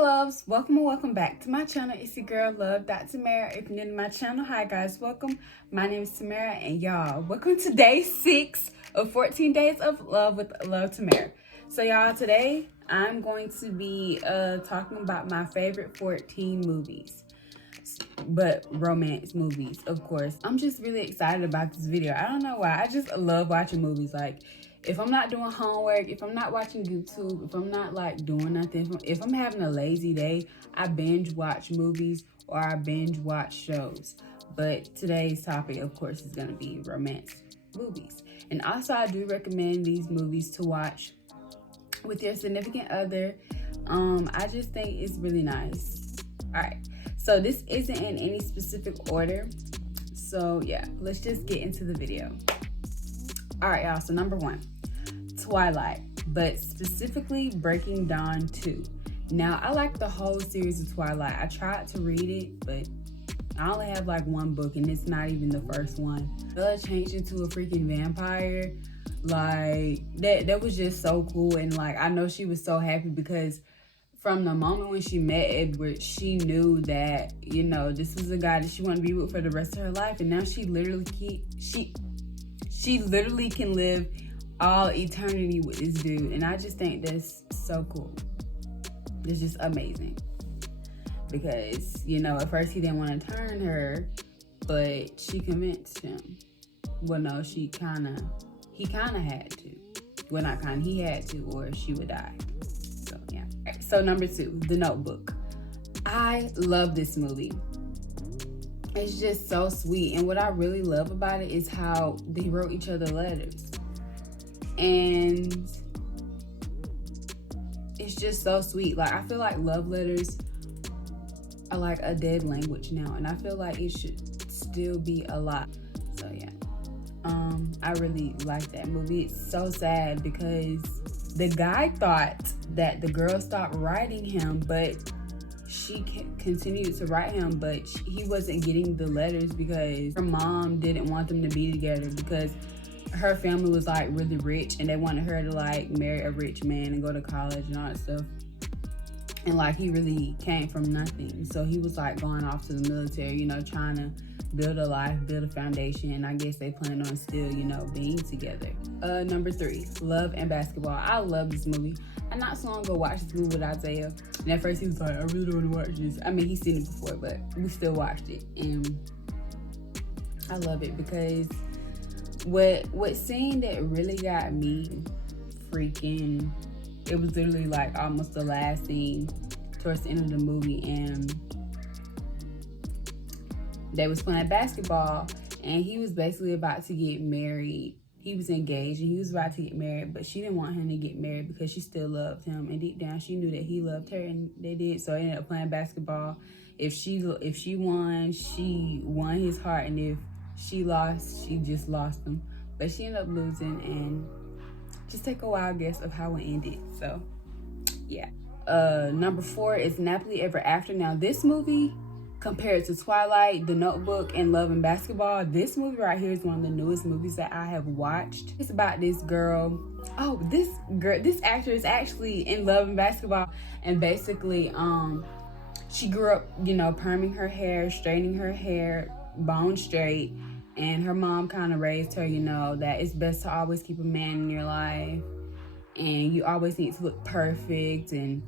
loves, welcome and welcome back to my channel. It's your girl Love, Tamera. If you're new to my channel, hi guys, welcome. My name is Tamera, and y'all, welcome to day 6 of 14 days of love with Love Tamera. So y'all, today I'm going to be talking about my favorite 14 movies, but romance movies, of course. I'm just really excited about this video. I don't know why. I just love watching movies. Like, if I'm not doing homework, if I'm not watching YouTube, if I'm not like doing nothing, if I'm having a lazy day, I binge watch movies or I binge watch shows. But today's topic, of course, is gonna be romance movies. And also, I do recommend these movies to watch with your significant other. I just think it's really nice. All right, so this isn't in any specific order. So yeah, let's just get into the video. All right, y'all, so number 1, Twilight, but specifically Breaking Dawn 2. Now, I like the whole series of Twilight. I tried to read it, but I only have like one book, and it's not even the first one. Bella changed into a freaking vampire. Like, that was just so cool, and like, I know she was so happy because from the moment when she met Edward, she knew that, you know, this was a guy that she wanted to be with for the rest of her life, and now she literally can live all eternity with this dude. And I just think that's so cool. It's just amazing. Because, you know, at first he didn't want to turn her, but she convinced him. Well, no, he kind of had to. Well, not kind of, he had to, or she would die. So, yeah. So, number 2, The Notebook. I love this movie. It's just so sweet, and what I really love about it is how they wrote each other letters, and it's just so sweet. Like, I feel like love letters are like a dead language now, and I feel like it should still be a lot. So yeah, I really like that movie. It's so sad because the guy thought that the girl stopped writing him, but she continued to write him, but he wasn't getting the letters because her mom didn't want them to be together because her family was like really rich and they wanted her to like marry a rich man and go to college and all that stuff. And like, he really came from nothing. So he was like going off to the military, you know, trying to build a life, build a foundation. And I guess they plan on still, you know, being together. Number 3, Love and Basketball. I love this movie. I not so long ago watched this movie with Isaiah. And at first he was like, I really don't want to watch this. I mean, he's seen it before, but we still watched it. And I love it because what scene that really got me freaking, it was literally like almost the last scene towards the end of the movie, and they was playing basketball, and he was basically about to get married. He was engaged and he was about to get married, but she didn't want him to get married because she still loved him, and deep down she knew that he loved her, and they did. So they ended up playing basketball. If she won, she won his heart, and if she lost, she just lost him. But she ended up losing, and just take a wild guess of how it ended. So yeah. Number 4 is Napoli Ever After. Now, this movie, compared to Twilight, The Notebook, and Love and Basketball, this movie right here is one of the newest movies that I have watched. It's about this girl. Oh, this actor is actually in Love and Basketball, and basically, she grew up, you know, perming her hair, straightening her hair, bone straight, and her mom kind of raised her, you know, that it's best to always keep a man in your life, and you always need to look perfect, and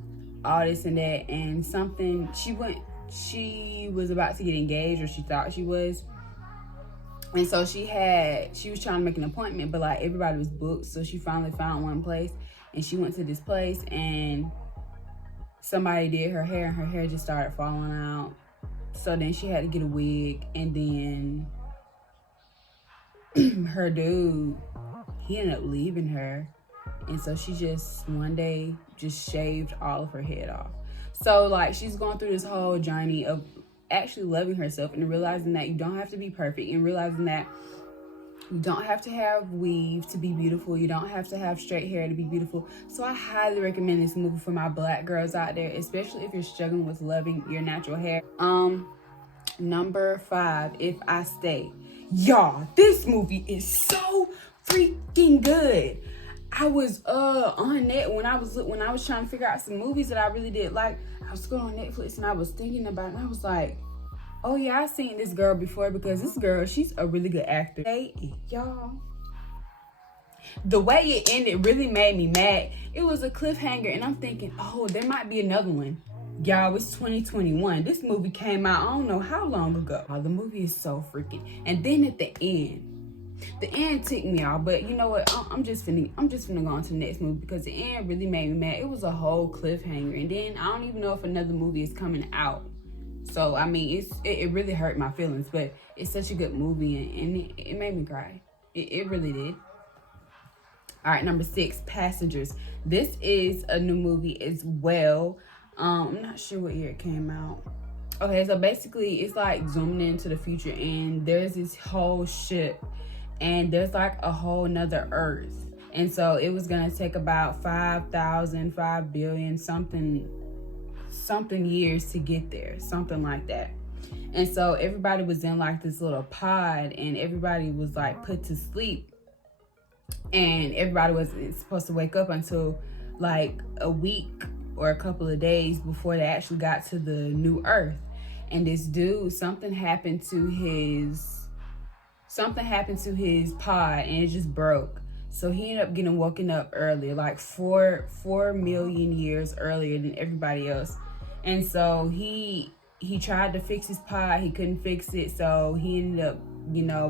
all this and that, and something, she was about to get engaged, or she thought she was. And so she was trying to make an appointment, but like everybody was booked. So she finally found one place, and she went to this place, and somebody did her hair, and her hair just started falling out. So then she had to get a wig, and then her dude, he ended up leaving her. And so she just one day just shaved all of her head off. So like, she's going through this whole journey of actually loving herself and realizing that you don't have to be perfect, and realizing that you don't have to have weave to be beautiful. You don't have to have straight hair to be beautiful. So I highly recommend this movie for my Black girls out there, especially if you're struggling with loving your natural hair. Number 5, If I Stay. Y'all, this movie is so freaking good. I was on net when I was trying to figure out some movies that I really did like. I was going on Netflix and I was thinking about it and I was like, oh yeah, I've seen this girl before because this girl, she's a really good actor. Hey, y'all. The way it ended really made me mad. It was a cliffhanger and I'm thinking, oh, there might be another one. Y'all, it's 2021. This movie came out, I don't know how long ago. Oh, the movie is so freaking. And then at the end ticked me off. But you know what? I'm just finna go on to the next movie because the end really made me mad. It was a whole cliffhanger. And then I don't even know if another movie is coming out. So, I mean, it really hurt my feelings. But it's such a good movie and it made me cry. It really did. All right, number 6, Passengers. This is a new movie as well. I'm not sure what year it came out. Okay, so basically it's like zooming into the future and there's this whole ship and there's like a whole nother Earth. And so it was gonna take about 5 billion, something years to get there, something like that. And so everybody was in like this little pod and everybody was like put to sleep. And everybody wasn't supposed to wake up until like a week or a couple of days before they actually got to the new Earth. And this dude, something happened to his pod and it just broke. So he ended up getting woken up earlier, like 4 million years earlier than everybody else. And so he tried to fix his pod, he couldn't fix it, so he ended up,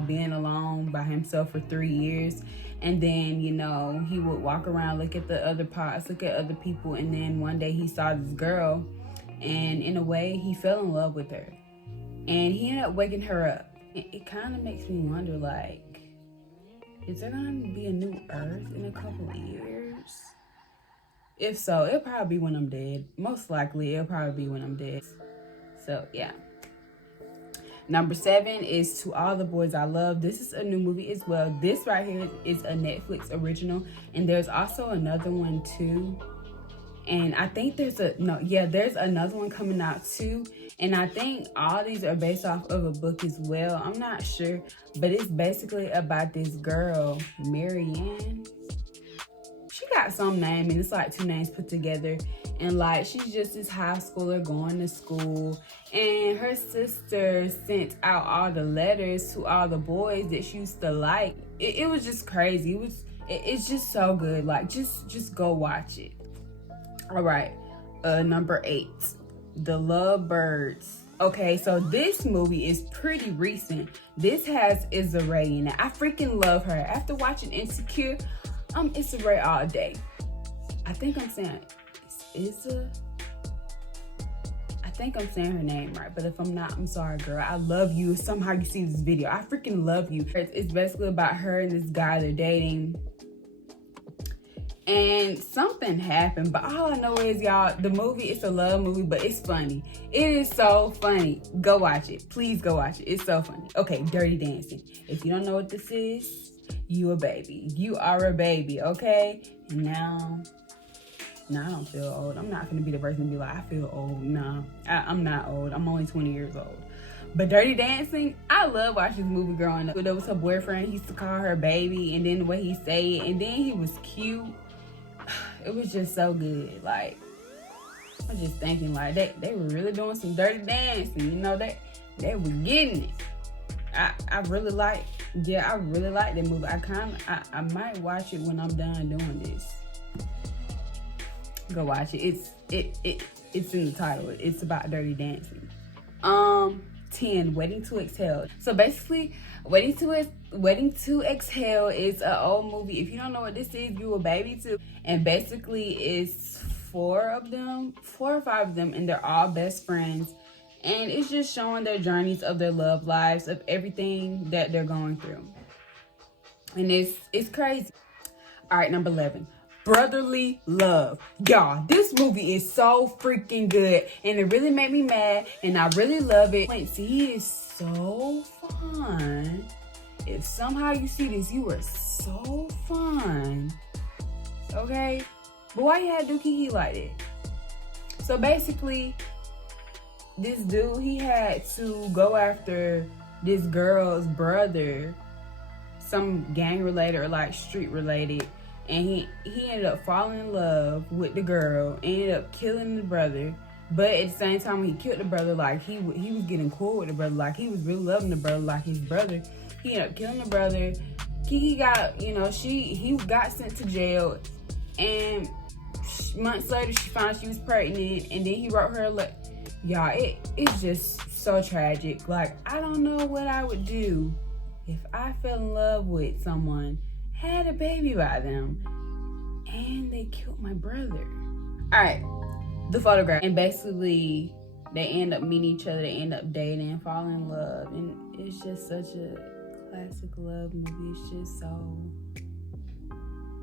being alone by himself for 3 years. And then, he would walk around, look at the other pods, look at other people. And then one day he saw this girl and in a way he fell in love with her. And he ended up waking her up. It kind of makes me wonder, like, is there going to be a new Earth in a couple of years? If so, it'll probably be when I'm dead. Most likely, it'll probably be when I'm dead. So, yeah. Number 7 is To All the Boys I Love. This is a new movie as well. This right here is a Netflix original. And there's also another one too. And I think there's another one coming out too. And I think all these are based off of a book as well. I'm not sure. But it's basically about this girl, Marianne. She got some name and it's like 2 names put together. And like she's just this high schooler going to school. And her sister sent out all the letters to all the boys that she used to like. It was just crazy. It's just so good. Like just go watch it. All right. Number 8, The Lovebirds. Okay, so this movie is pretty recent. This has Issa Rae in it. I freaking love her. After watching Insecure, I'm Issa Rae all day. I think I'm saying Issa. I think I'm saying her name right, but if I'm not, I'm sorry, girl. I love you. Somehow you see this video. I freaking love you. It's basically about her and this guy they're dating. And something happened, but all I know is, y'all, the movie, it's a love movie, but it's funny. It is so funny. Go watch it. Please go watch it. It's so funny. Okay, Dirty Dancing. If you don't know what this is, you a baby. You are a baby, okay? And now I don't feel old. I'm not gonna be the person to be like, I feel old. Nah, I'm not old. I'm only 20 years old. But Dirty Dancing, I love watching this movie growing up. There was her boyfriend. He used to call her baby, and then the way he said it, and then he was cute. It was just so good. Like, I was just thinking, like, they were really doing some dirty dancing. They were getting it. I really like that movie. I might watch it when I'm done doing this. Go watch it. It's in the title. It's about dirty dancing. 10, Waiting to Exhale. So basically, Waiting to Exhale is an old movie. If you don't know what this is, you a baby too. And basically, it's 4 or 5 of them, and they're all best friends. And it's just showing their journeys of their love lives, of everything that they're going through. And it's crazy. All right, number 11. Brotherly Love. Y'all, this movie is so freaking good. And it really made me mad. And I really love it. Quincy, he is so fun. If somehow you see this, you are so fun. Okay? But why you had to do Kiki like that? So basically, this dude, he had to go after this girl's brother. Some gang related or like street related. And he ended up falling in love with the girl, ended up killing the brother. But at the same time, when he killed the brother, like he was getting cool with the brother, like he was really loving the brother, like his brother. He ended up killing the brother. Kiki got, he got sent to jail, and months later she found she was pregnant, and then he wrote her y'all, it's just so tragic. Like, I don't know what I would do if I fell in love with someone, had a baby by them, and they killed my brother. All right, the photograph. And basically, they end up meeting each other, they end up dating, falling in love, and it's just such a classic love movie. It's just so,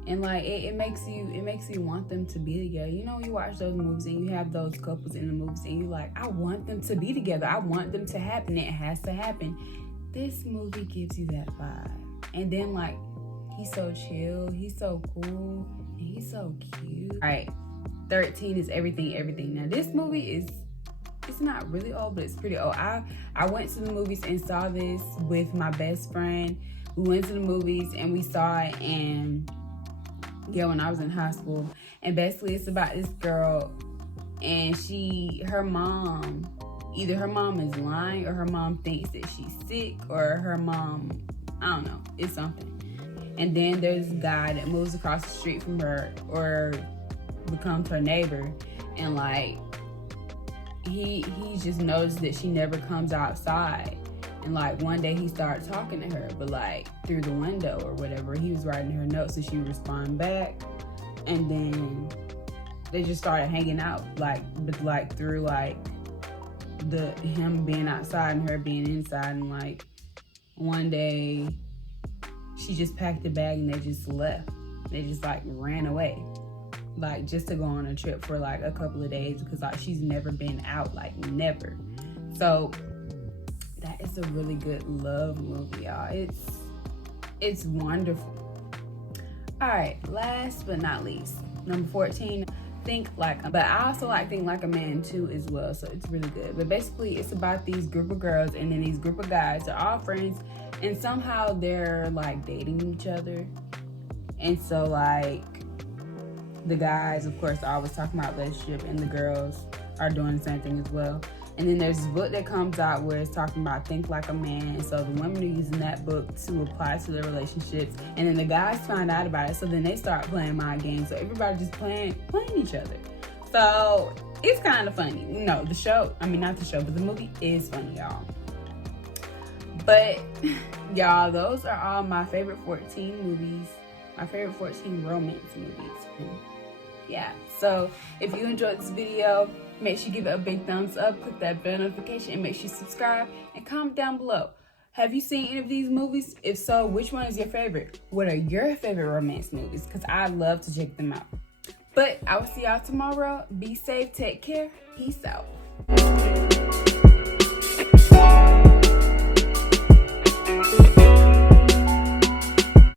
and like it makes you want them to be together. You know, when you watch those movies and you have those couples in the movies and you're like, I want them to be together, I want them to happen, it has to happen. This movie gives you that vibe. And then like, he's so chill, he's so cool, and he's so cute. All right, 13 is everything. Now this movie it's not really old, but it's pretty old. I went to the movies and saw this with my best friend. We went to the movies and we saw it, and yeah, when I was in high school. And basically it's about this girl, and her mom, either her mom is lying or her mom thinks that she's sick, or her mom, I don't know, it's something. And then there's a guy that moves across the street from her or becomes her neighbor, and like he just noticed that she never comes outside. And like one day he started talking to her, but like through the window or whatever. He was writing her notes, so she would respond back, and then they just started hanging out, but through like him being outside and her being inside. And like one day she just packed a bag and they just left. They just like ran away, like just to go on a trip for like a couple of days, because like she's never been out, like never. So that is a really good love movie, y'all. It's wonderful. All right, last but not least, number 14, but I also like Think Like a Man too as well, so it's really good. But basically it's about these group of girls and then these group of guys. They're all friends, and somehow they're like dating each other. And so like the guys, of course, are always talking about relationship, and the girls are doing the same thing as well. And then there's this book that comes out where it's talking about Think Like a Man. And so the women are using that book to apply to their relationships. And then the guys find out about it. So then they start playing mind games. So everybody just playing each other. So it's kind of funny. No, the show, I mean, not the show, but the movie is funny, y'all. But y'all, those are all my favorite 14 movies. My favorite 14 romance movies. Yeah, so if you enjoyed this video, make sure you give it a big thumbs up, click that bell notification, and make sure you subscribe and comment down below. Have you seen any of these movies? If so, which one is your favorite? What are your favorite romance movies? Because I love to check them out. But I will see y'all tomorrow. Be safe, take care, peace out.